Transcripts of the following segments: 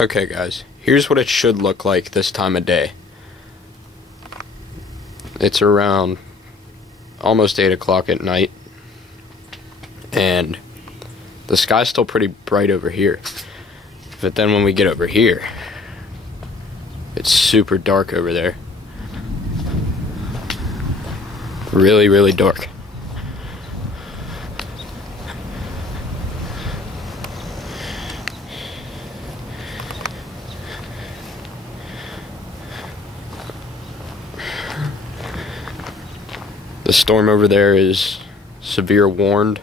Okay guys, here's what it should look like this time of day. It's around almost 8 o'clock at night, and the sky's still pretty bright over here. But then when we get over here, it's super dark over there. Really, really dark. The storm over there is severe warned.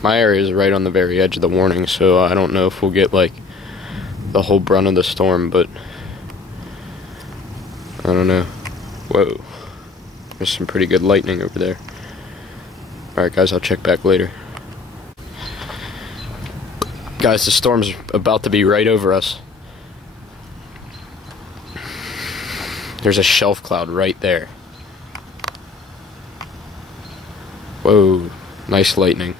My area is right on the very edge of the warning, so I don't know if we'll get like the whole brunt of the storm, but I don't know. Whoa, there's some pretty good lightning over there. Alright guys, I'll check back later. Guys, the storm's about to be right over us. There's a shelf cloud right there. Whoa, nice lightning.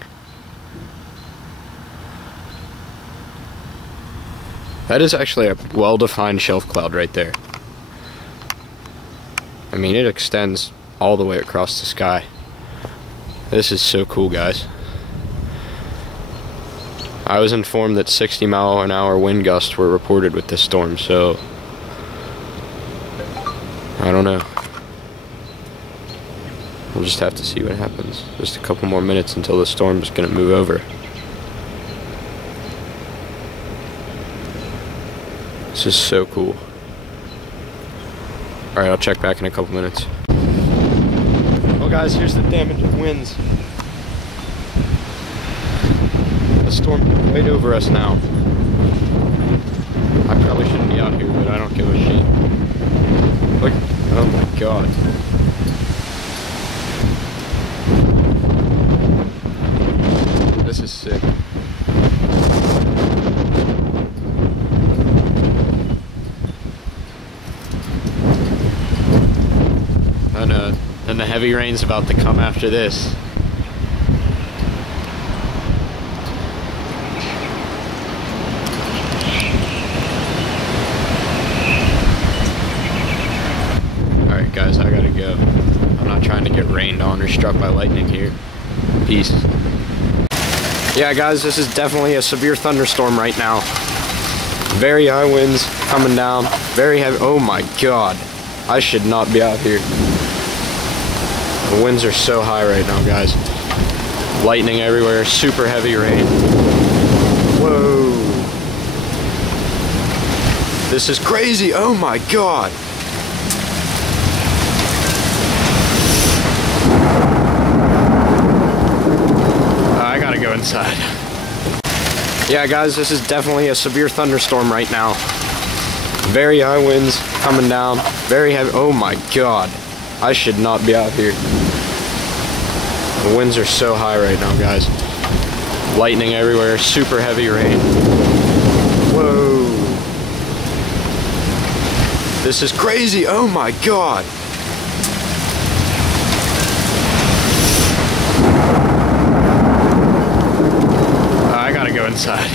That is actually a well-defined shelf cloud right there. I mean, it extends all the way across the sky. This is so cool, guys. I was informed that 60-mile-an-hour wind gusts were reported with this storm, so I don't know. We'll just have to see what happens. Just a couple more minutes until the storm's gonna move over. This is so cool. Alright, I'll check back in a couple minutes. Well guys, here's the damage of winds. The storm right over us now. I probably shouldn't be out here, but I don't give a shit. Look, oh my god. This is sick. And the heavy rain's about to come after this. Alright guys, I gotta go. I'm not trying to get rained on or struck by lightning here. Peace. Yeah guys, this is definitely a severe thunderstorm right now. Very high winds coming down. Very heavy. Oh my god. I should not be out here. The winds are so high right now, guys. Lightning everywhere, super heavy rain. Whoa. This is crazy. Oh my god. I gotta go inside. Yeah, guys, this is definitely a severe thunderstorm right now. Very high winds coming down. Very heavy. Oh my god. I should not be out here. The winds are so high right now, guys. Lightning everywhere, super heavy rain. Whoa. This is crazy. Oh my god. I gotta go inside.